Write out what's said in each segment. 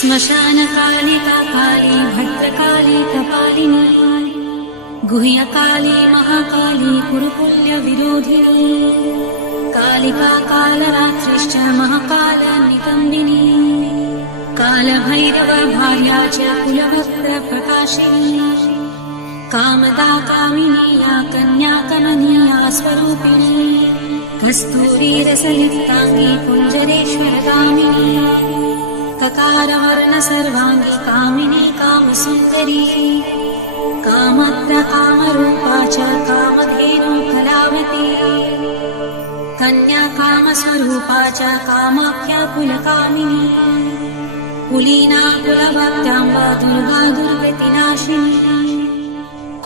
श्मशानकालिका काली भद्रकाली कपालिनी गुह्यकाली महाकाली कुरुकुल्यविरोधिनी कालिका कालरात्रिश्च महाकालनिकम्बिनी कालभैरव भार्या च कुलभद्रप्रकाशिनी कामदा कामिनी या कन्याकमनीया स्वरूपिणी कस्तूरीरसलिप्ताङ्गी कुञ्जरेश्वरगामिनी ककारवर्ण सर्वांगी कामिनी कामसुन्दरी कामत्र कामरूपा च कामधेनु कलावती कन्या कामस्वरूपा च कामाख्या कुलकामिनी कुलीना कुलभक्ताम्बा दुर्गा दुर्गतिनाशिनी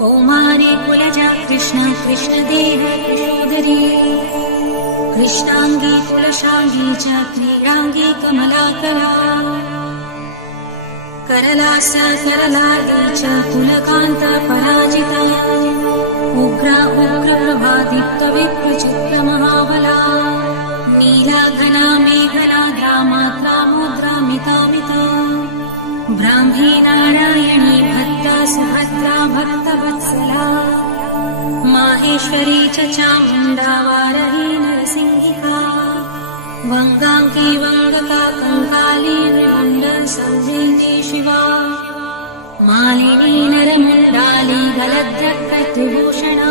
कौमारी कुलजा कृष्ण कृष्णदेह कृशोदरी कृष्णांगी कुलशांगी च क्रीडांगी कमलाकला करलास करलादी च कुलकांत पराजिता उग्रा उग्रप्रभा दीप्तविप्रचित्र महाबला नीला घना मेघना ग्रामात्रा मुद्रा मितामिता ब्राह्मी नारायणी भद्रा सुभद्रा भक्तवत्सला माहेश्वरी च चामुण्डा वारही नरसिंहिका वङ्गाङ्गी वङ्गका कङ्काली नृमण्डल संवेदी शिवा मालिनी नरमुण्डाली गलद्रकृतभूषणा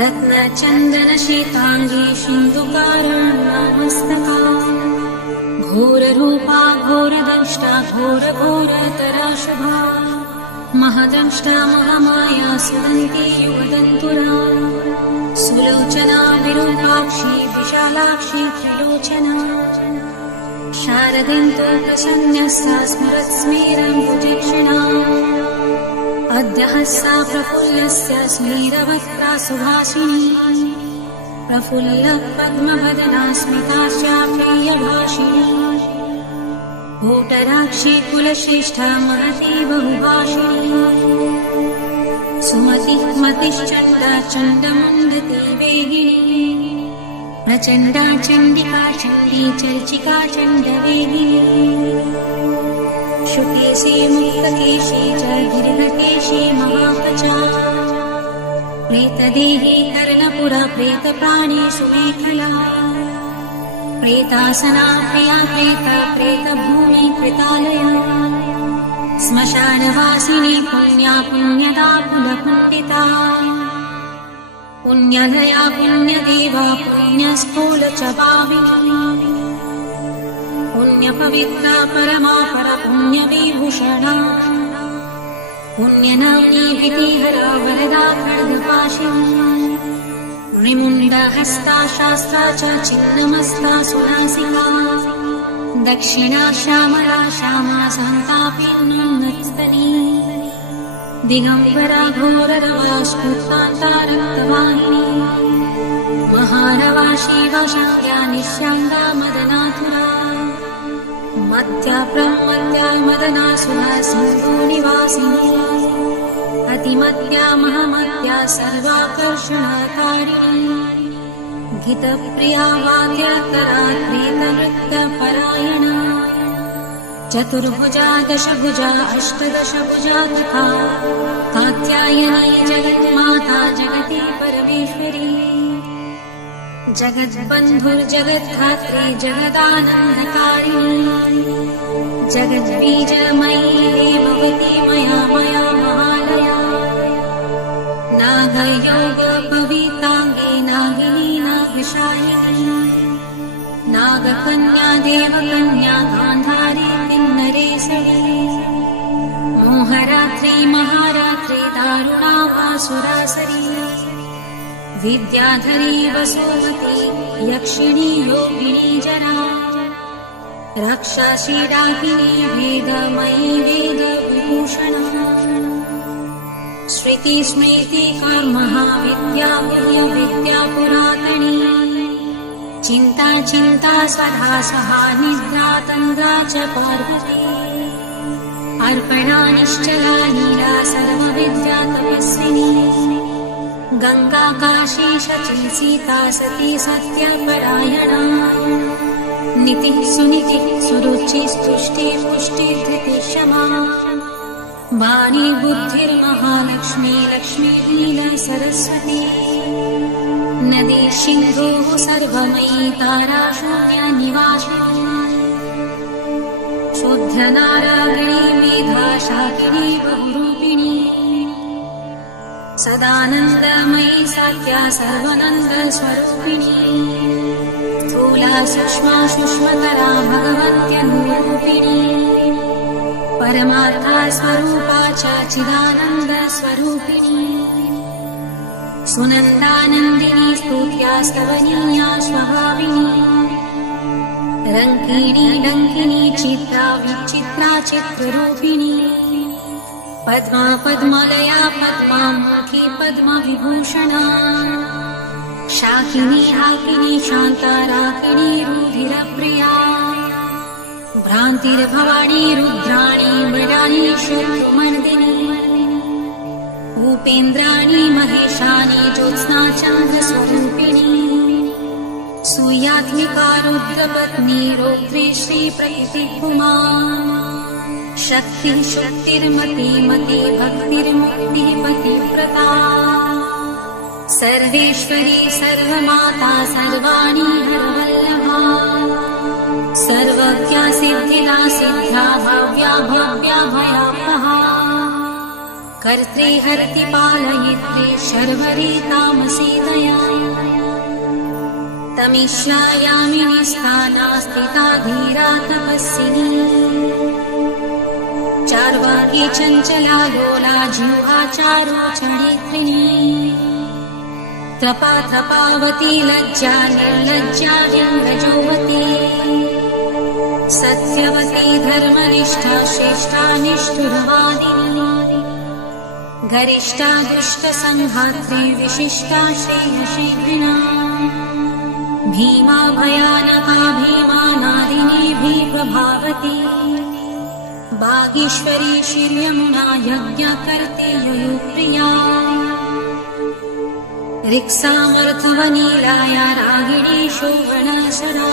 रत्नचन्दन शीताङ्गी सिन्धुकारुण्यमस्तका घोररूपा घोरदंष्टा घोरघोरतरा शुभा महदंष्टा महामाया सुदन्ती युगदन्तुरा सुलोचना विरूपाक्षी विशालाक्षी त्रिलोचना शारदेन्दु प्रसन्न्यस्ता स्मरत्स्मेरम्बुजक्षिणा अद्यहस्सा प्रफुल्लस्य स्मेरवक्त्रा सुभासिनी प्रफुल्लपद्मवदना स्मितास्या प्रियभाषिणी भूटराक्षी कुलश्रेष्ठा महती बहुभाषिणी सुमतिः मतिश्चण्डा चण्डमुण्डती वेगिनी प्रचण्डा चण्डिका चण्डी चर्चिका चण्डवेगिनी शुकेशी मुक्तकेशी च गिरिधकेशी महापचा प्रेतदेही कर्णपुरा प्रेतप्राणेषु मेखला प्रेतासना प्रिया प्रेता प्रेतभूमि कृतालया श्मशानवासिनी पुण्या पुण्यदा कुलपुण्डिता पुण्यलया पुण्यदेवा पुण्यस्फूल च भाविनी पुण्यपवित्रा परमा परपुण्यविभूषणा पुण्यनाम्नी भीतिहरा वरदा खड्गपाशिनी निमुण्डहस्ता शास्त्रा च छिन्नमस्ता सुनासिका दक्षिणा श्यामला श्यामा सन्तापिन्नस्तनी दिगम्बरा घोररवा स्फुर्तान्ता रक्तवाहिनी महारवा शिवशाङ्ग्या निश्याङ्गा मदनाथुरा मत्या प्रमत्या मदनासुरा सिन्धुनिवासिनी अतिमत्या महामत्या सर्वाकर्षणकारिणी गीतप्रिया वाद्यकरा प्रीतनृत्यपरायणा चतुर्भुजा दशभुजा अष्टदशभुजा तथा कात्यायनी जगन्माता जगती परमेश्वरी जगद्बन्धुर्जगद्धात्री जगदानन्दकारिणी जगद्बीजमयी भवती मया मया महालया नागयोगपविताङ्गी नागिनी नागशायिनी नागकन्या देवकन्या गान्धारी किन्नरेसरी मोहरात्रि महारात्रि दारुणा वासुरासरी विद्याधरी वसुमती यक्षिणी योगिनी जरा रक्षाशी डाकिनी वेदमयी वेदविभूषणा श्रुति स्मृति कर्महा विद्या गुह्य विद्या पुरातनी चिन्ता चिन्ता स्वधा सहा निद्रा तन्द्रा च पार्वती अर्पणा निश्चला लीला सर्वविद्या तपस्विनी गंगा काशी शची सीता सती सत्यपरायणा नितिः सुनितिः सुरुचिः स्तुष्टिः पुष्टिः धृतिः क्षमा वाणी बुद्धिर्महालक्ष्मी लक्ष्मी लीला सरस्वती नदी सिन्धुः सर्वमयी तारा शून्या निवासिनी शुद्धनारायणी मेधा शाकिनी बहुरूपिणी सदानन्दमयी सात्या सर्वानन्दस्वरूपिणी स्थूला सूक्ष्मा सूक्ष्मतरा भगवत्यनुरूपिणी परमार्था स्वरूपा च चिदानन्दस्वरूपिणी सुनन्दानन्दिनी स्तुत्या स्तवनीया स्वभाविनी रङ्किणी डङ्किनी चित्रा विचित्रा चित्ररूपिणी पद्मा पद्मलया पद्मामुखी पद्मविभूषणा शाकिनी हाकिनी शान्ता राकिनी रुधिरप्रिया भ्रान्तिर्भवानी रुद्राणी मृडानी शत्रुमर्दिनी उपेन्द्राणी महेशानी ज्योत्स्ना चन्द्रस्वरूपिणी सूयात्मिका रुद्रपत्नी रौद्री श्रीप्रकृतिभूमा शक्तिः शक्तिर्मती मती भक्तिर्मुक्तिः पतिव्रता सर्वेश्वरी सर्वमाता सर्वाणी हरवल्लभा सर्वज्ञा सिद्धिदा सिद्धा भव्या भव्या भयापहा कर्त्री हरति पालयित्री शर्वरी तामसी दया तमिश्यायामिनी स्थाना स्थिता धीरा तपस्विनी चार्वाकी चञ्चला लोला जिह्वा चारुचरित्रिणी तपा तपावती लज्जा निर्लज्जा व्यङ्गजौवती सत्यवती धर्मनिष्ठा श्रेष्ठा निष्ठुरवादिनी गरिष्ठा दुष्टसंहात्री विशिष्टा श्रेयशीघ्रिणा भीमा भयानका भीमानादिनी भीप्रभावती बागीश्वरी श्रीयमुना यज्ञकर्ते ययुप्रिया रिक्सामर्थवनीलाया रागिणी शोभनाशरा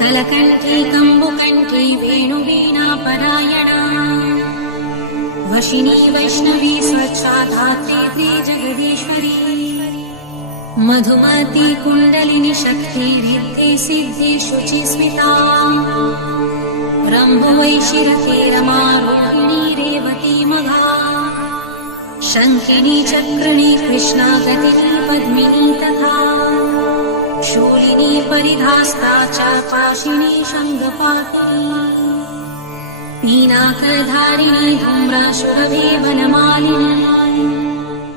कलकण्ठी कम्बुकण्ठी वेणुवीणा परायणा वशिनी वैष्णवी स्वच्छा धात्री जगदीश्वरी मधुमती कुण्डलिनी शक्ति रिद्धि सिद्धि शुचिस्मिता रम्भुवैशिरते रमा रोहिणी रेवती मघा शङ्खिनी चक्रिणी कृष्णा गतिनी पद्मिनी तथा शूलिनी परिधास्ता च पाशिनी शङ्खपाकिनी पीनाकधारिणी धूम्रा शुभवे वनमालिनी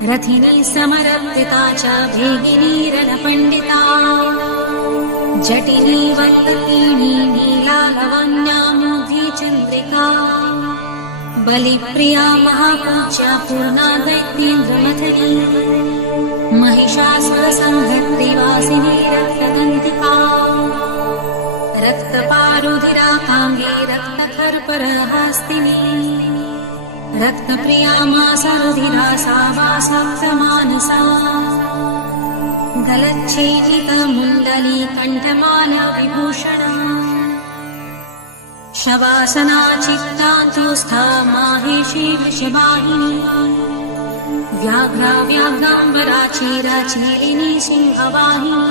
रथिनी समरत्विता च भेगिनी रणपण्डिता जटिनी वल्लकीनी नीला लवण्या मोधी चन्द्रिका बलिप्रिया महापूज्या पूर्णा दैत्येन्द्रमथनी महिषासुरसंहर्त्रिवासिनी रक्तदन्तिका रक्तपारुधिरा काम्ये रक्तकर्परहास्तिनी रक्तप्रिया मासरुधिरा सा वासप्तमानसा गलच्छेदितमुण्डली कण्ठमाला विभूषणा शवासना चित्तान्तुस्था माहेशी वृषवाहिनी व्याघ्रा व्याघ्राम्बरा चीराचीरिणी सिंहवाहिनी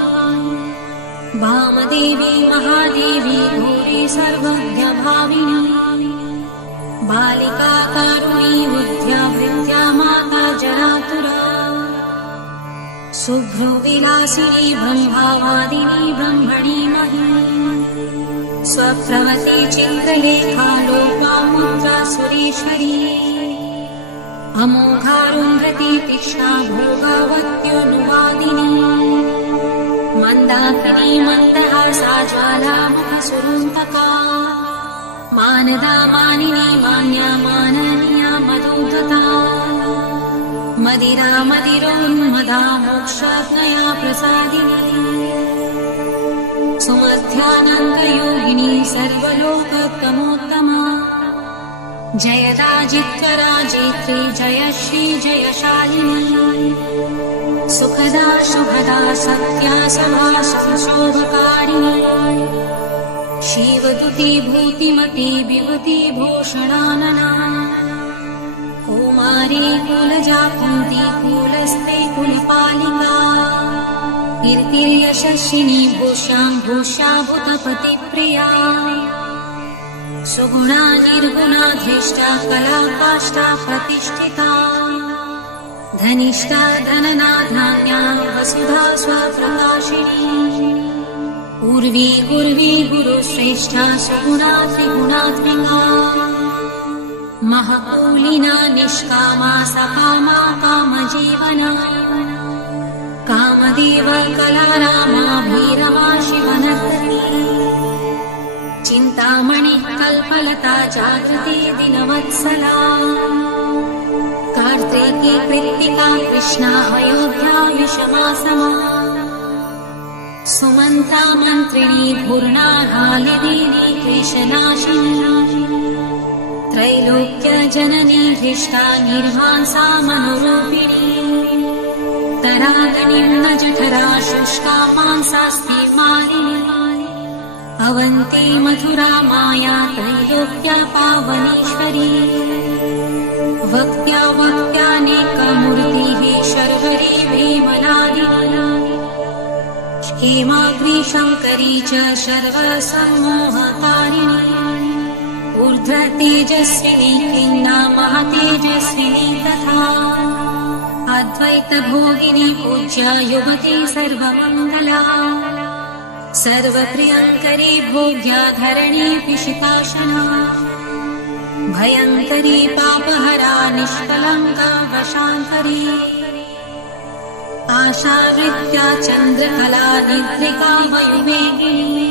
वामदेवी महादेवी गौरी सर्वज्ञभाविनी बालिका कारुणी बुद्ध्या भृत्या माता जरातुरा शुभ्रविलासिनी ब्रह्मावादिनी ब्रह्मणी मही स्वप्रवती चित्रलेखा लोपामुद्रा सुरेश्वरी अमोघारुन्धती तीक्ष्णा भोगावत्योनुवादिनी मन्दाकिनी मन्दहासा ज्वालामुखसुरुन्तका मानदा मानिनी मान्या माननीया मधुगता मदिरा मदिरोन्मदा मोक्षाज्ञया प्रसादिनी सुमध्यानन्दयोगिनी सर्वलोकतमोत्तमा जयदाजित्वराजेत्री जय श्री जयशालिनी सुखदा शुभदा सत्या सभा सुखशोभकारिणी शिवदुते भूतिमती विभूति भूषणानना कुमारी कुलजा कुन्ती कुलस्ते कुलपालिका कीर्तिर्यशस्विनी भूषां भूषा भूतपति प्रिया सुगुणा निर्गुणा धृष्टा कला काष्ठा प्रतिष्ठिता धनिष्ठा धनना धान्या वसुधा स्वप्रकाशिनी उर्वी गुर्वी गुरुश्रेष्ठा सुगुणा त्रिगुणात्मिका महकूलिना निष्कामा सकामा कामजीवना कामदेव कलारामा शिवनर्तनी चिन्तामणि कल्पलता जागृति दिनवत्सला कार्तिकी कृत्तिका कृष्णा अयोध्या विषमासमा सुमन्त्रा मन्त्रिणी पूर्णा हालिनी क्लेशनाशिनी त्रैलोक्य जननी हृष्टा निर्वांसा मनोरूपिणी तरागणिर्न जठरा शुष्का मांसास्ति मालिनी अवन्ती मथुरा माया त्रैलोक्या पावनीश्वरी वक्त्या वक्त्यानेकमूर्तिः शर्वरी भीमनादिनी हेमाग्री शङ्करी च सर्वसम्मोहकारिणी ऊर्ध्व तेजस्विनी खिन्ना महातेजस्विनी तथा अद्वैत भोगिनी पूज्या युवती सर्वमङ्गला सर्वप्रियङ्करी भोग्या धरणी पिशिताशना भयङ्करी पापहरा निष्कलङ्का वशान्तरी आशावृत्या चन्द्रकला निद्रिका वयुवेगिनी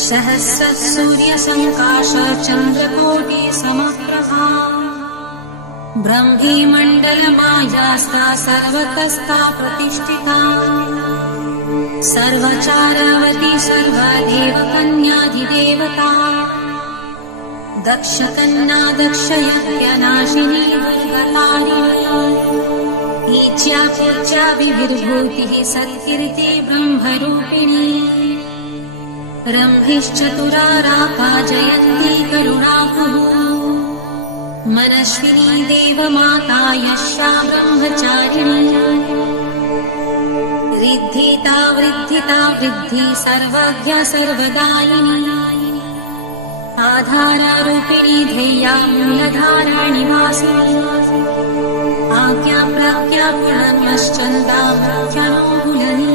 सहस्र सूर्यसङ्काश चन्द्रकोटि समप्रभा ब्रह्मी मण्डलमायास्ता सर्वतस्था प्रतिष्ठिता सर्वचारवती सर्वदेवकन्याधिदेवता दक्षकन्या दक्षयज्ञनाशिनी दुर्गतारिणी ईच्या पूज्या विविर्भूतिः सत्कीर्ति ब्रह्मरूपिणी रम्भिश्चतुराराका जयन्ती करुणाकुः मनस्विनी देवमाता यशा ब्रह्मचारिणी रिद्धिता वृद्धिता वृद्धि सर्वज्ञा सर्वदायिनी आधाररूपिणी ध्येया मूलधाराणि वासिनी आज्ञा प्राज्ञा पुनर्मश्चन्दा मुख्यानुकूलनी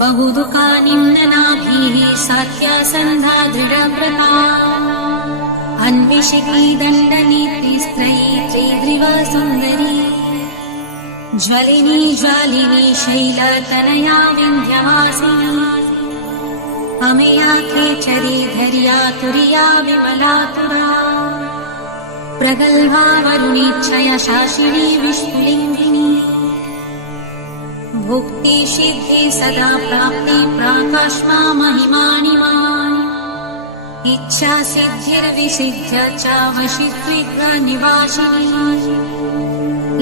बहुदुःखा निम्ननाभिः सात्या सन्धा दृढव्रता अन्विषिकी दण्डनीतिस्त्रयी त्रिग्रीवा सुन्दरी ज्वलिनी ज्वालिनी शैलतनया विन्ध्यवासिनी अमेया खेचरी धैर्या तुर्या विमलातुरा प्रगल्भा वरुणीच्छया शासिनी विष्णुलिङ्गिनी भुक्ति सिद्धि सदा प्राप्ति प्राकाश्मा महिमानिमा इच्छा सिद्धिर्विसिद्ध्य च वशित्विग्र निवासिनी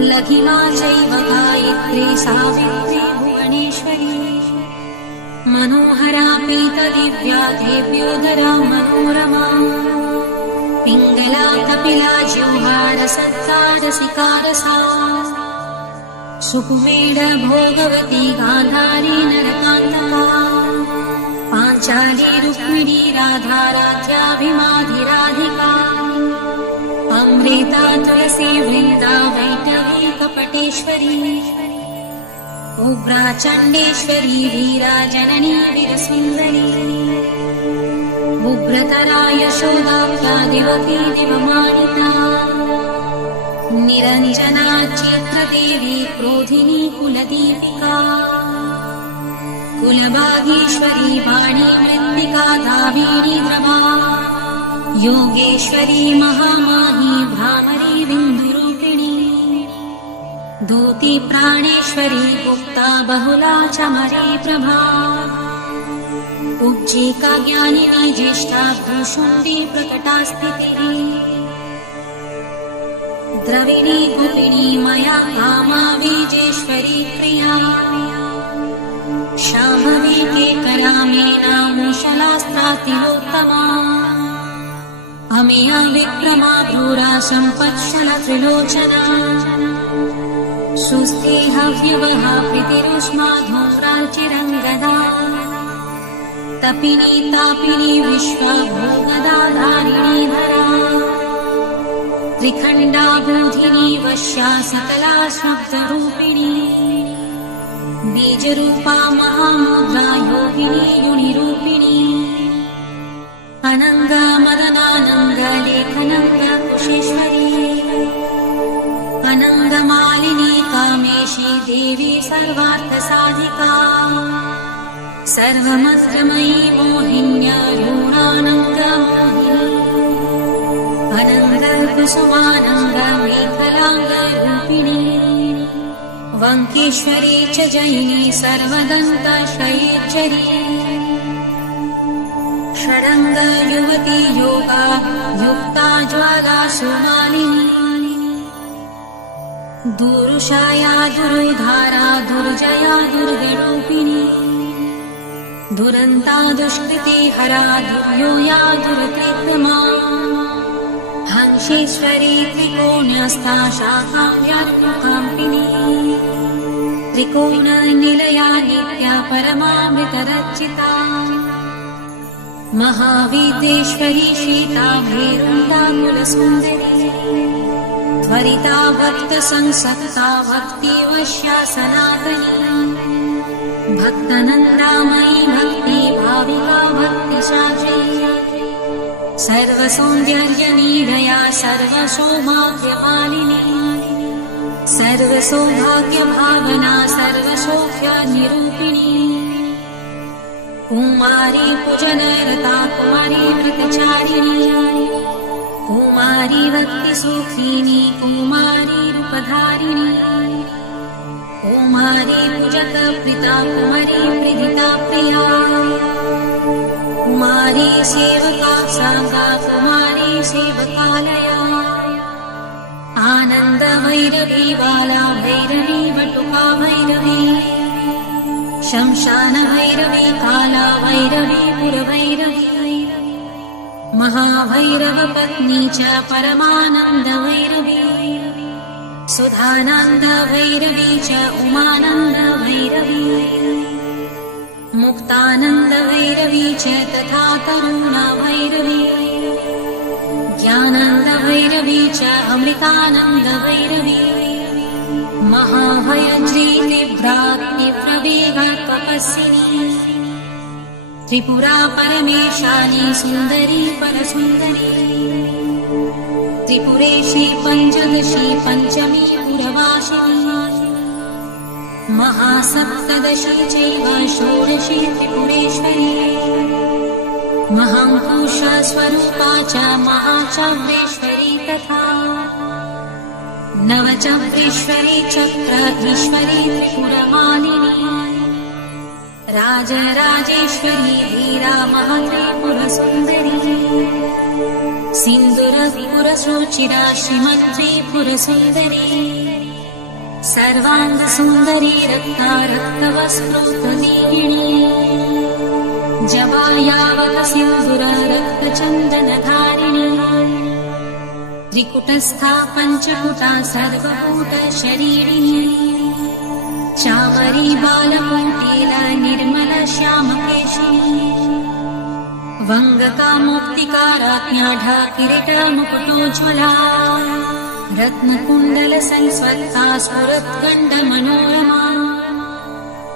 लघिमा चैव गायत्री सावित्री भुवनेश्वरी मनोहरा पीतदिव्या देव्योदरा मनोरमा पिङ्गला कपिला जिह्वार सत्कारसिकारसा सुकुमेड भोगवती गान्धारी नरकान्तका पाञ्चाली रुक्मिणी राधा राध्याभिमाधिराधिका अमृता तुलसी वृन्दा वैष्णवी कपटेश्वरी उग्रा चण्डेश्वरी वीरा जननी वीरसुन्दरी उग्रतरा यशोदा देवकी दिवमानिता निरञ्जना चित्रदेवी क्रोधिनी कुलदीपिका कुलभागीश्वरी वाणी मृत्तिका दावीनी द्रवा योगेश्वरी महामाही भ्रामरी बिन्दुरूपिणी दूती प्राणेश्वरी गुप्ता बहुला चमरी प्रभा उज्जीका ज्ञानिनी ज्येष्ठा भूषुण्डी प्रकटा स्थितिः द्रविणी गोपिनी मया कामा बीजेश्वरी क्रिया शाम्भवी केकरा मेना मूषला सहस्रा तिलोत्तमा अमेया विक्रमा क्रूरा सम्पत्शल त्रिलोचना सुस्थे हव्यवहा प्रीतिरुष्मा धूम्राचिरङ्गदा तपिनी तापिनी विश्वा भोगदा धारिणी धरा त्रिखण्डा बोधिनी वश्या सकला शब्दरूपिणी बीजरूपा महामुद्रा योगिनी युनिरूपिणी अनंग मदनानंग लेखनंग कुशेश्वरी अनंग मालिनी कामेशी देवी सर्वार्थ साधिका सर्वमस्त्रमयी मोहिन्या यूनानंग मोहिनी अनंग कुसुमानंग मेखलांग रूपिणी वंकेश्वरी च जयिनी सर्वदंत शयेश्वरी षडंग युवती योगा युक्ता ज्वाला सुमालिनी दुरुषाया दुरुधारा दुर्जया दुर्गरूपिणी दुरंता दुष्कृति हरा दुर्योया दुर्त्रिक्रमा हंसेश्वरी त्रिकोणस्था शाखाव्यात्मकाम्पिनी त्रिकोण निलया नित्या परमामृतरचिता महाविद्येश्वरी शीता भेदन्ता कुलसुन्दरी त्वरिता भक्त संसक्ता भक्तिवश्या सनातनी भक्तनन्दामयी भक्ति भाविका भक्तिशाची सर्वसौन्दर्यनीडया सर्वसौभाग्यमालिनी सर्वसौभाग्यभावना सर्वसौख्यनिरूपिणी कुमारी पूजनरता कुमारी व्रतचारिणी कुमारी भक्तिसुखिनी कुमारी रूपधारिणी कुमारी पूजक प्रीता कुमारी प्रीदिता प्रिया कुमारी सेवका सागा कुमारी सेवकालया आनंद भैरवी बाला भैरवी बटुका भैरवी शमशान भैरवी काला भैरवी पुरभैरवी महाभैरव पत्नी च परमानंद भैरवी सुधानंद भैरवी च उमानंद भैरवी मुक्तानंद भैरवी च तथा तरुणा भैरवी ज्ञानंद भैरवी च अमृतानंद भैरवी महाभयज्री तीव्राग्निप्रवेग तपस्विनी त्रिपुरा परमेशानी सुंदरी परसुंदरी त्रिपुरेशी पंचदशी पंचमी पुरवासिनी महासप्तदशी चैव षोडशी त्रिपुरेश्वरी महांकुशा स्वरूपा च महाचव्रेश्वरी तथा नवचव्रेश्वरी चक्र ईश्वरी त्रिपुरमालिनी राजराजेश्वरी वीरा महात्रिपुरसुन्दरी सिन्दूरपुरसुचिरा श्रीमत्त्रिपुरसुन्दरी सर्वाङ्गसुन्दरी रक्ता रक्तवस्त्रोत्तदीयिणी जवायावत सिन्दूर रक्तचन्दनधारिणी त्रिकुटस्था पञ्चकुटा सर्वकूट शरीरिणी चामरी बालकुटीला निर्मल श्यामकेशिनी वंगका मुक्तिकाराज्ञा किरीट मुकुटोज्ज्वला रत्नकुण्डल संस्वत्ता स्फुरद्गण्ड मनोरमा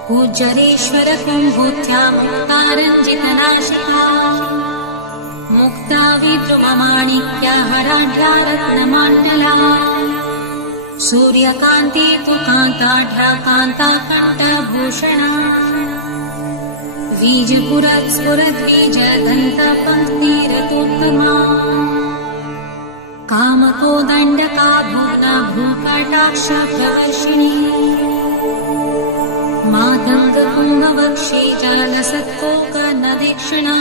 पूज्यरेश्वर कुम्भोत्या मुक्ता रञ्जितनाशिका मुक्ता विद्रुममाणिक्या हराढ्या रत्नमाण्डला सूर्यकान्ति तु कान्ताढ्या कान्ता कण्ठभूषणा बीजपुरस्फुरद्बीज दन्तपङ्क्तिरतोत्तमा कामकोदण्डका भूना भूकटाक्ष प्रवर्षिणी मातङ्गकुङ्गवक्षे जालसत्कोकनदीक्षिणा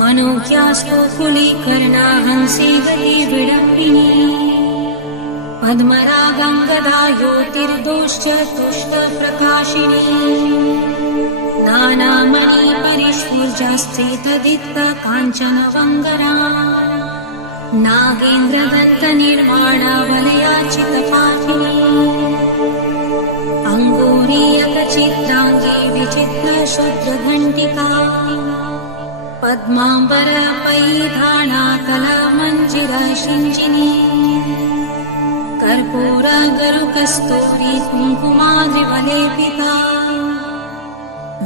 मनोज्ञास्तु कुलीकर्णा हंसी गति विडम्बिनी पद्मरागङ्गदा योतिर्दोश्च तुष्टप्रकाशिनी नानामणि परिष्फुर तेजास्त्रितदित्त काञ्चन वङ्गरा नागेन्द्रदत्तनिर्माणावलयाचितपाठिनी अङ्गूरीयकचित्राङ्गी विचित्रशुद्रघण्टिका पद्माम्बरपैधानातलमञ्जिरशिञ्जिनी कर्पूरगरुकस्तूरी कुङ्कुमाद्रिवलेपिता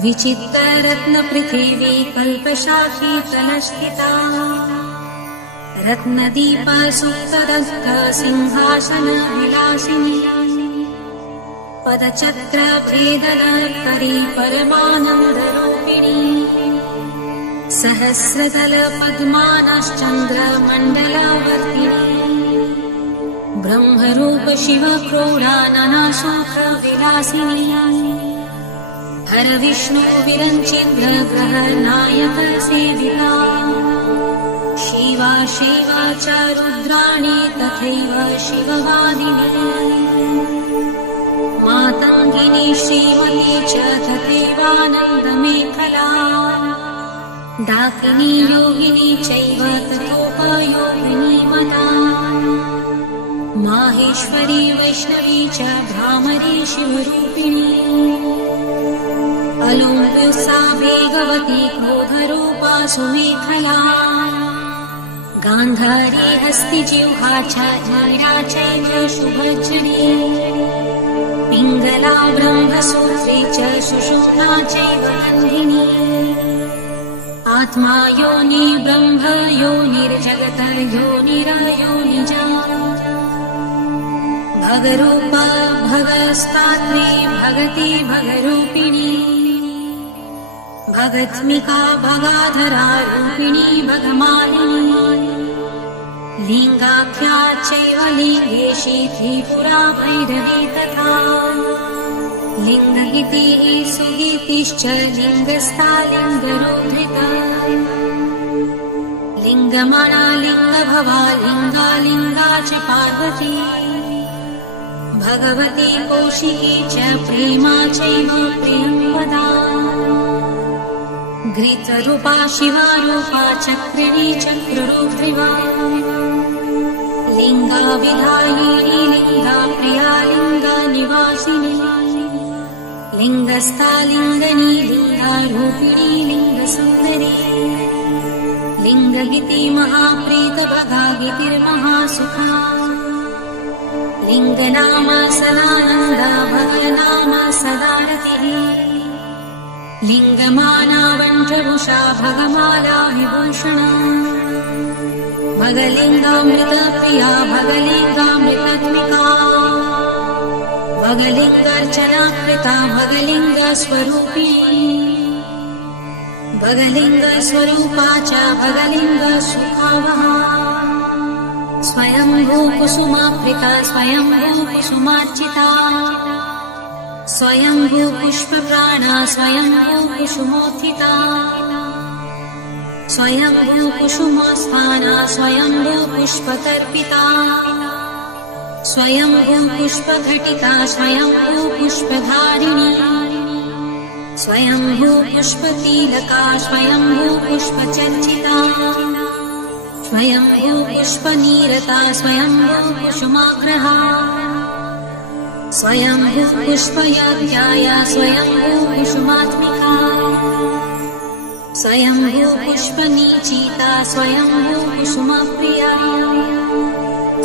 विचित्ररत्नपृथिवी कल्पशाखीतलस्थिता रत्नदीपसुप्तदत्त सिंहासनविलासिनी पदचक्रभेदनकरी परमानन्दरूपिणी सहस्रदलपद्मानश्चन्द्रमण्डलवर्तिनी ब्रह्मरूप शिवक्रोडाननाशोकविलासिनी हरविष्णु विरञ्चिद्रग्रहनायक सेविता शिवा शिवा च रुद्राणी तथैव शिववादिनी मातङ्गिनी श्रीमती च तथैवानन्दमेखला डाकिनी योगिनी चैव तथोपयोगिनी मता माहेश्वरी वैष्णवी च भ्रामरी शिवरूपिणी अलौकिसा भेगवती क्रोधरूपा सुमेखला गान्धारी हस्तिजिह्वा च धीरा चैव शुभजनी पिङ्गला ब्रह्मसूत्री च सुषुम्ना चैव गन्धिनी आत्मा योनि ब्रह्म योनिर्जगत योनिरयोनिजा भगरूपा भगस्तात्री भगति भगरूपिणी भगत्मिका भगाधरा रूपिणी भगमालिनी लिङ्गाख्या चैव लिङ्गेशी त्रिपुरा भैरवी तथा लिङ्गगीतिः सुगीतिश्च लिङ्गस्था लिङ्गरोद्धृता लिङ्गमणा लिङ्गभवा लिङ्गालिङ्गा च पार्वती भगवती कौशिकी च प्रेमा चैव प्रियंवदा घृतरूपा शिवारूपा चक्रिणी चक्ररूपिणी लिङ्गा विधायिनी लिङ्गा प्रिया लिङ्गा निवासिनी लिङ्गस्था लिङ्गनी लिङ्गारूपिणी लिङ्गसुन्दरी लिङ्गगीति महाप्रीतभगा गीतिर्महासुखा लिङ्गनाम सदानन्दा भगनाम सदारतिः लिङ्गमाना वञ्चभूषा भगमाला विभूषणा भगलिङ्गामृतप्रिया भगलिङ्गामृतत्मिका भगलिङ्गार्चना कृता भगलिङ्गस्वरूपिणी भगलिङ्गस्वरूपा च भगलिङ्गस्वभावः स्वयंभू कुसुमाप्रिता स्वयंभू कुसुमार्चिता स्वयंभू पुष्पप्राणा स्वयंभू कुसुमोत्थिता स्वयंभू कुसुमस्थाना स्वयंभू पुष्पतर्पिता स्वयंभू पुष्पघटिता स्वयंभू पुष्पधारिणी स्वयंभू पुष्पतिलका स्वयंभू पुष्पचर्चिता स्वयंभू पुष्पनीरता स्वयंभू कुसुमाग्रहा स्वयंभू पुष्पयाज्ञाया स्वयंभू कुसुमात्मिका स्वयंभू पुष्पनीचिता स्वयंभू कुसुमप्रिया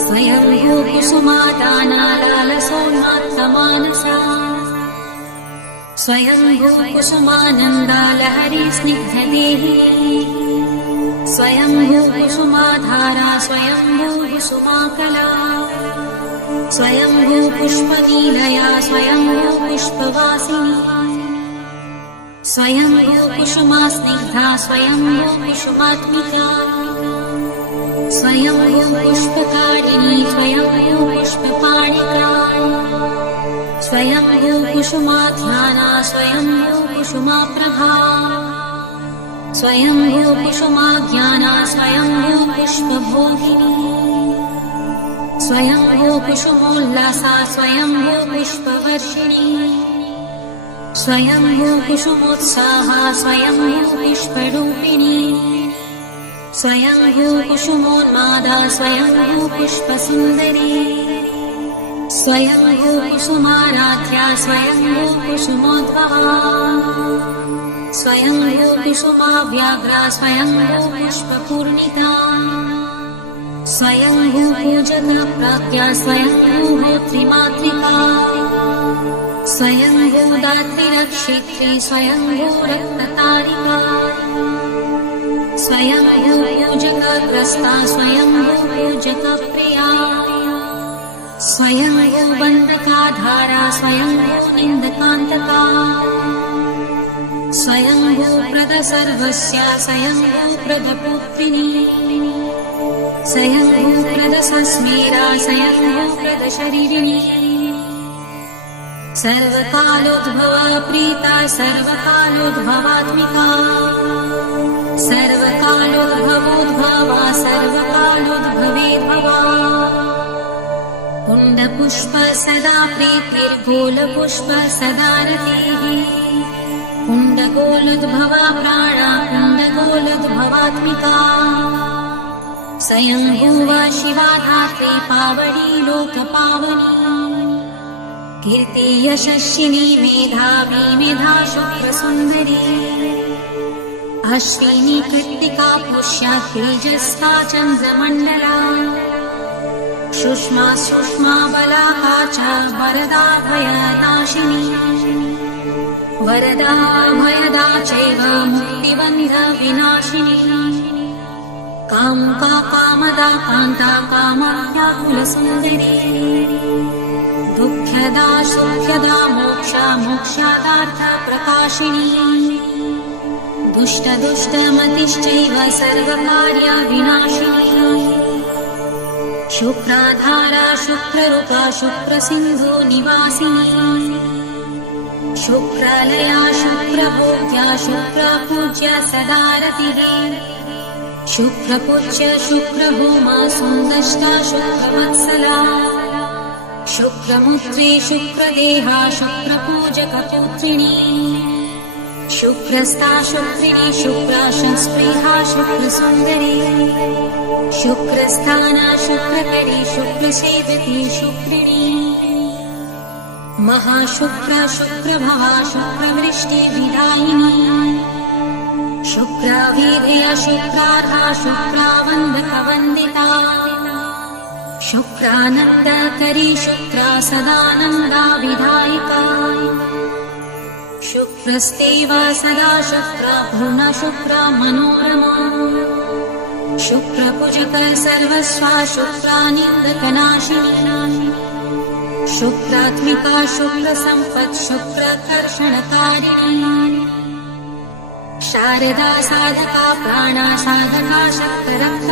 स्वयंभू कुसुमादाना लालसोन्मात्तमानसा स्वयंभू कुसुमानन्दा लहरी स्निग्धदेही स्वयंभू कुसुमाधारा स्वयंभू कुसुमाकला स्वयंभू पुष्पनीलया स्वयंभू पुष्पवासिनी स्वयंभू कुसुमास्निग्धा स्वयंभू कुसुमात्मिका स्वयंभू पुष्पकारिणी स्वयंभू पुष्पपाणिका स्वयंभू कुसुमाध्याना स्वयंभू कुसुमाप्रभा स्वयंभू कुसुमाज्ञाना स्वयंभू पुष्पभोगिनी स्वयंभू कुसुमोल्लासा स्वयंभू पुष्पवर्षिणी स्वयंभू कुसुमोत्साहा स्वयंभू पुष्परूपिणी स्वयंभू कुसुमोन्मादा स्वयंभू पुष्पसुन्दरी स्वयंभू कुसुमाराध्या स्वयंभू कुसुमोद्भवा स्वयंभू कुसुमाव्याघ्रा स्वयंभू पुष्पपूर्णिता स्वयंभू पूजक प्राज्ञा स्वयंभू होत्रिमातृका स्वयंभू दात्रिरक्षित्री स्वयंभू रक्ततारिका स्वयंभू पूजकग्रस्ता स्वयंभू पूजकप्रिया स्वयंभू बन्धकाधारा स्वयंभू निन्दकान्तका स्वयंभू प्रदसर्वस्य स्वयंभू प्रदपुत्रिणी स्वयंभू प्रदसस्मेरा स्वयंभू प्रदशरीरिणी सर्वकालोद्भवा प्रीता सर्वकालोद्भवात्मिका सर्वकालोद्भवोद्भवा सर्वकालोद्भवेद्भवा कुण्डपुष्प सदा प्रीतिर्गोलपुष्प सदा रतिः कुण्डगोलोद्भवा प्राणा कुण्डगोलोद्भवात्मिका स्वयंभूवा शिवा धात्री पावनी लोकपावनी कीर्ति यशस्विनी मेधावी मेधा शुक्रसुन्दरी अश्विनी कृत्तिका पुष्या तेजस्वा चन्द्रमण्डला सुष्मा सुष्मा बलाका च वरदा भयनाशिनी वरदा भयदा चैव मुक्तिबन्ध विनाशिनी कामुका कामदा कान्ता कामव्याकुलसुन्दरी दुःख्यदा सुख्यदा मोक्षा मोक्षादार्थ प्रकाशिनी दुष्ट दुष्टमतिश्चैव सर्वकार्य विनाशिनी शुक्राधारा शुक्ररूपा शुक्रसिन्धु निवासिनी शुक्रालया शुक्रभोग्या शुक्रपूज्य सदा रतिः शुक्रपूज्य शुक्रभूमा सुन्दष्टा शुक्रवत्सला शुक्रमुत्रे शुक्रदेहा शुक्रपूजकपुत्रिणी शुक्रस्ता शुक्रिणी शुक्राशस्पृहा शुक्रसुन्दरी शुक्रस्थाना शुक्रकरी शुक्रसेवती शुक्रिणी महाशुक्र शुक्रभवा शुक्रवृष्टिविदायिनी शुक्राभिधेया शुक्रार्हा शुक्रावन्दकवन्दिता शुक्रानन्दकरी शुक्रा सदानन्दा विधायिका शुक्रस्तेवा सदा शुक्रा पूर्णा शुक्रा मनोरमा शुक्रपूजक सर्वस्वा शुक्रानिन्दकनाशिनी शुक्रात्मिका शुक्रसम्पत् शुक्रकर्षणकारिणी शारदा साधका प्राणा साधका शक्तिरक्त